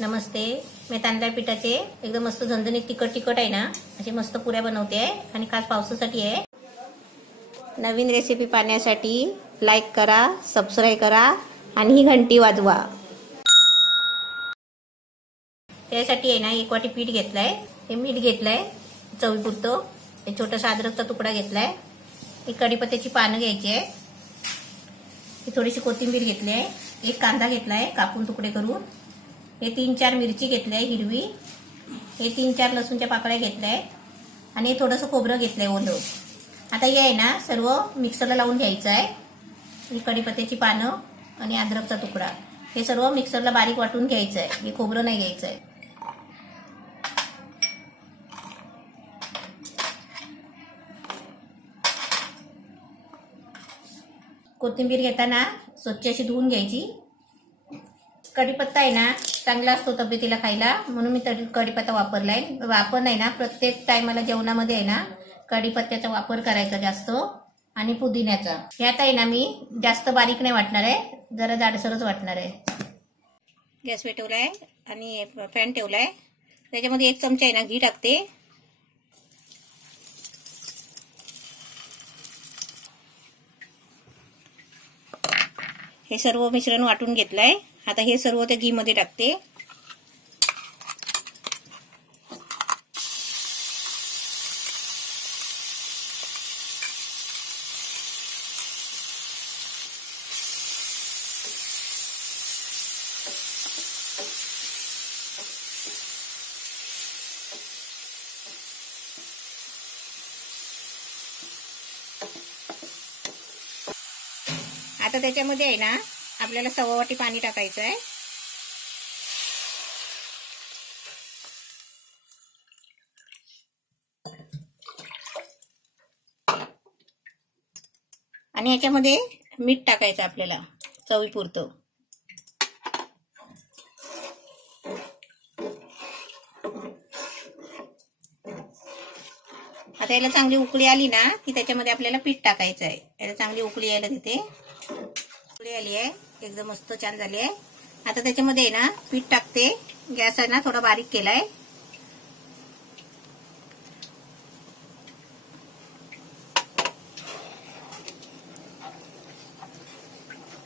नमस्ते. मी तांदळा पिठाचे एकदम मस्त झणझणीत तिखट आहे ना, अशी मस्त पुऱ्या बनवते आहे आणि खास पावसासाठी आहे. नवीन रेसिपी पाहण्यासाठी लाईक करा, सबस्क्राईब करा आणि ही घंटी वाजवा. त्यासाठी आहे ना 1 वाटी पीठ घेतलाय, हे मीठ घेतलंय चवीपुरतं, एक छोटासा अद्रकचा तुकडा घेतलाय, एक कढीपत्त्याची पानं घ्यायची आहे, ही थोडीशी कोथिंबीर घेतली आहे, एक कांदा घेतलाय कापून तुकडे करून, हे 3-4 मिरची घेतली आहे हिरवी, हे 3-4 लसूणच्या पाकळ्या घेतल्या आहेत आणि थोडंसं खोबरं घेतलंय ओलं. आता हे आहे ना सर्व मिक्सरला लावून घ्यायचं आहे. ही कढीपत्त्याची पानं आणि अद्रकचा तुकडा हे सर्व मिक्सरला बारीक वाटून घ्यायचं आहे. हे खोबरं नाही घ्यायचं आहे. कोथिंबीर घेताना स्वच्छ अशी धुवून घ्यायची. कढीपत्ता आहे ना चांगला असतो तब्येतीला खायला, म्हणून मी कढीपत्ता वापरलाय. वापर नाही ना प्रत्येक टायमाला जेवणामध्ये आहे ना कढीपत्त्याचा वापर करायचा जास्त, आणि पुदिन्याचा. हे आता आहे ना मी जास्त बारीक नाही वाटणार आहे, जरा जाडसरच वाटणार आहे. गॅस पेटवलाय आणि पॅन ठेवलाय. त्याच्यामध्ये 1 चमचा आहे ना घी टाकते. हे सर्व मिश्रण वाटून घेतलंय. आता हे सर्व त्या घी मध्ये टाकते. आता त्याच्यामध्ये आहे ना आपल्याला 1/4 वाटी पाणी टाकायचं आहे. आणि याच्यामध्ये मीठ टाकायचं आपल्याला चवीपुरतं. आता याला चांगली उकळी आली ना की त्याच्यामध्ये आपल्याला पीठ टाकायचं आहे. याला चांगली उकळी यायला तिथे उकळी आली आहे, एकदम मस्त छान झाली आहे. आता त्याच्यामध्ये ना पीठ टाकते. गॅस आहे ना थोडा बारीक केलाय.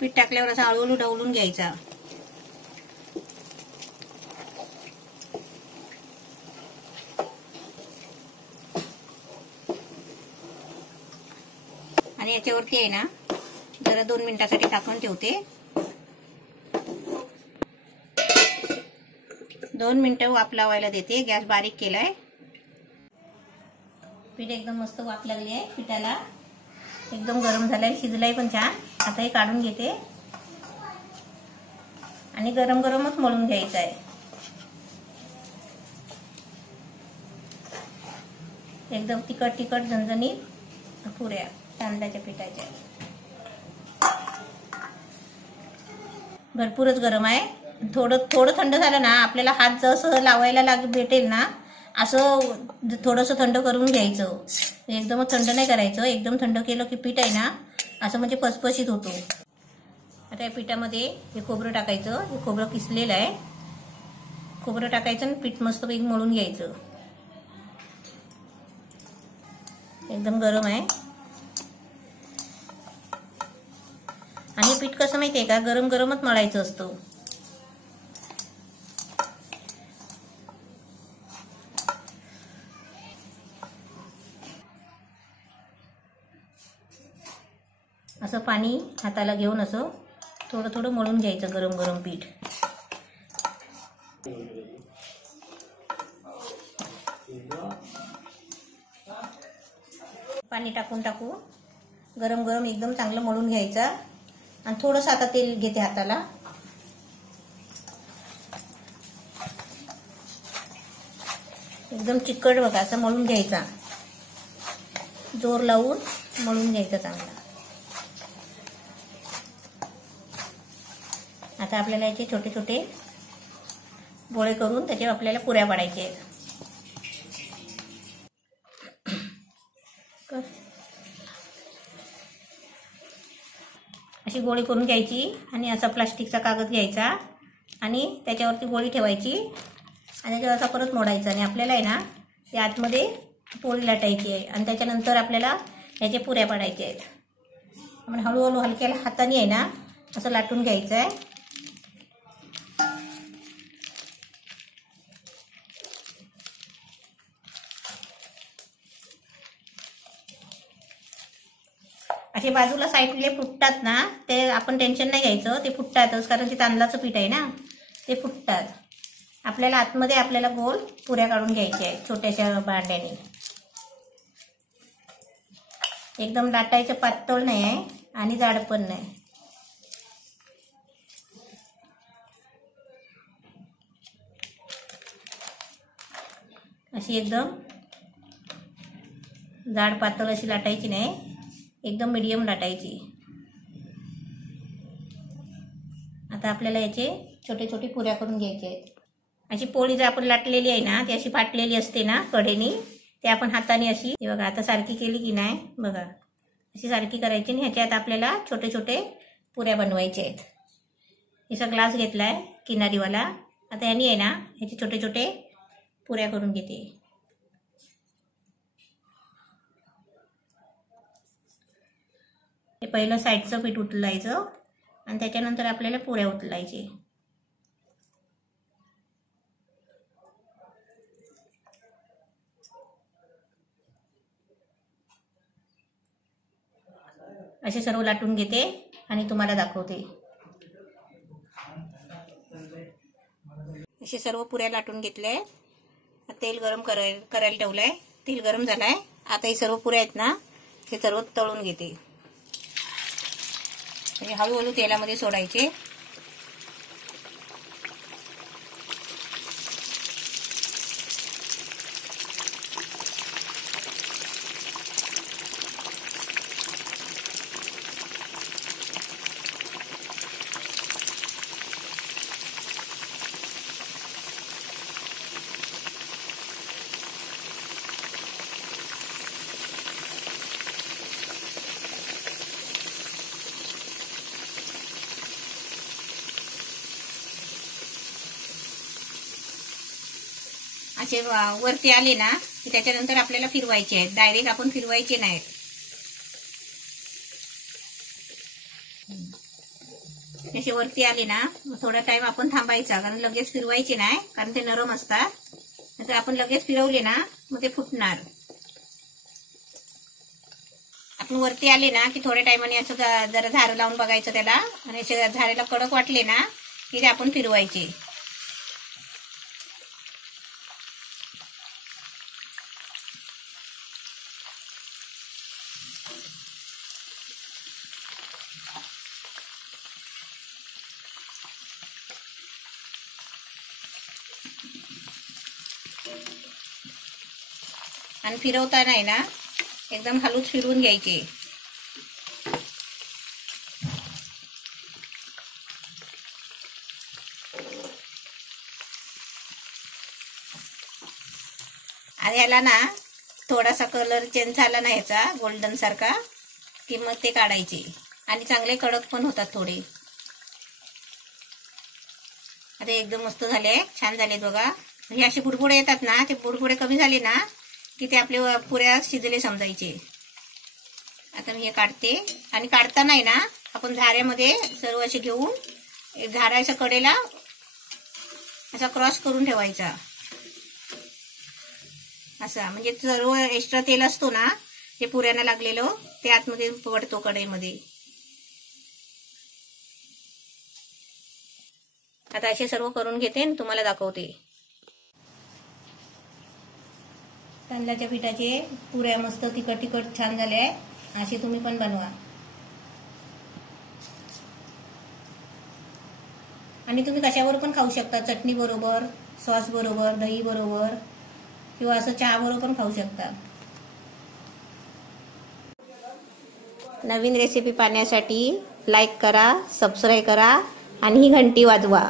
पीठ टाकल्यावर असं हळूहळू ढवळून घ्यायचा. आणि याच्यावरती आहे ना जरा 2 मिनिटासाठी टाकून ठेवते. 2 मिनिटं वाफ लावायला देते. गॅस बारीक केलाय. पीठ एकदम मस्त वाफ लागली आहे. पिठाला एकदम गरम झालाय, शिजलाय पण छान. आता हे काढून घेते आणि गरम गरमच मळून घ्यायचं आहे. एकदम तिखट झणझणीत पुऱ्या तांदळाच्या पिठाच्या. भरपूरच गरम आहे. थोडं थंड झालं ना आपल्याला हात जसं लावायला भेटेल ना असं थोडंसं थंड करून घ्यायचं. एकदमच थंड नाही करायचं. एकदम थंड केलं की पीठ आहे ना असं म्हणजे पसपशीत होतो. आता या पिठामध्ये हे खोबरं टाकायचं. हे खोबरं किसलेलं आहे. खोबरं टाकायचं आणि पीठ मस्तपैकी मळून घ्यायचं. एकदम गरम आहे. आणि पीठ कसं माहितीये का गरम गरमच मळायचं असतं. असं पाणी हाताला घेऊन असं थोडं थोडं मळून घ्यायचं गरम गरम पीठ. पाणी टाकून गरम गरम एकदम चांगलं मळून घ्यायचं. आणि थोडंसं आता तेल घेते हाताला. एकदम चिकट बघा असं मळून घ्यायचा. जोर लावून मळून घ्यायचं चांगला. आता आपल्याला याचे छोटे छोटे गोळे करून त्याच्यावर आपल्याला पुऱ्या पाडायच्या आहेत. अशी गोळी करून घ्यायची आणि असा प्लास्टिकचा कागद घ्यायचा आणि त्याच्यावरती गोळी ठेवायची आणि त्याच्यावर असा परत मोडायचं आणि आपल्याला आहे ना ते आतमध्ये पोळी लाटायची आहे आणि त्याच्यानंतर आपल्याला ह्याच्या पुऱ्या पाडायच्या आहेत. आपण हळूहळू हलक्या हाताने आहे ना असं लाटून घ्यायचं आहे. असे बाजूला साईडले फुटतात ना ते आपण टेन्शन नाही घ्यायचं, ते फुटतातच कारण ते तांदळाचं पीठ आहे ना ते फुटतात. आपल्याला आतमध्ये आपल्याला गोल पुऱ्या काढून घ्यायच्या आहेत छोट्याशा भांड्याने. एकदम लाटायचं पातळ नाही आहे आणि जाड पण नाही. अशी एकदम जाड पातळ अशी लाटायची नाही, एकदम मीडियम लाटायची. आता आपल्याला याचे छोटे छोटे पुऱ्या करून घ्यायचे आहेत. अशी पोळी जर आपण लाटलेली आहे ना ती अशी फाटलेली असते ना कडेनी, ते आपण हाताने अशी बघा आता सारखी केली की नाही बघा अशी सारखी करायची आणि ह्याच्यात आपल्याला छोटे छोटे पुऱ्या बनवायचे आहेत. असा ग्लास घेतलाय किनारीवाला. आता याने आहे ना ह्याचे छोटे छोटे पुऱ्या करून घेते. हे पहिलं साईडचं पीठ उचलायचं आणि त्याच्यानंतर आपल्याला पुऱ्या उचलायचे. असे सर्व लाटून घेते आणि तुम्हाला दाखवते. असे सर्व पुऱ्या लाटून घेतले. तेल गरम करायला ठेवलंय. तेल गरम झालंय. आता हे सर्व पुऱ्या आहेत ना हे सर्व तळून घेते. म्हणजे हळूहळू तेलामध्ये सोडायचे. असे वरती आले ना की त्याच्यानंतर आपल्याला फिरवायचे आहेत. डायरेक्ट आपण फिरवायचे नाहीत. असे वरती आले ना थोडा टाइम आपण थांबायचा कारण लगेच फिरवायचे नाही कारण ते नरम असतात. तर आपण लगेच फिरवले ना मग ते फुटणार. आपण वरती आले ना की थोड्या टायमाने असं जरा झारं लावून बघायचं त्याला आणि असे झारेला कडक वाटले ना की ते आपण फिरवायचे. आणि फिरवताना आहे ना एकदम हलूच फिरवून घ्यायचे. आणि याला ना थोडासा कलर चेंज झाला ना ह्याचा गोल्डन सारखा की मग ते काढायचे आणि चांगले कडक पण होतात थोडे. आता एकदम मस्त झाले, छान झालेत बघा. हे असे बुडबुडे येतात ना ते बुडबुडे कमी झाले ना की ते आपले पुऱ्या शिजले समजायचे. आता मी हे काढते आणि काढताना आहे ना आपण झाऱ्यामध्ये सर्व असे घेऊन झाऱ्याच्या कडेला असा क्रॉस करून ठेवायचा. असा म्हणजे सर्व एक्स्ट्रा तेल असतो ना ते पुऱ्यांना लागलेलं ते आतमध्ये पडतो कढईमध्ये. आता असे सर्व करून घेते आणि तुम्हाला दाखवते. तांदळाच्या पिठाचे पुऱ्या मस्त तिखट तिखट छान झाले आहे. असे तुम्ही पण बनवा. आणि तुम्ही कशावर पण खाऊ शकता. चटणी बरोबर, सॉस बरोबर, दही बरोबर किंवा असं चहा बरोबर पण खाऊ शकता. नवीन रेसिपी पाहण्यासाठी लाईक करा, सबस्क्राईब करा आणि ही घंटी वाजवा.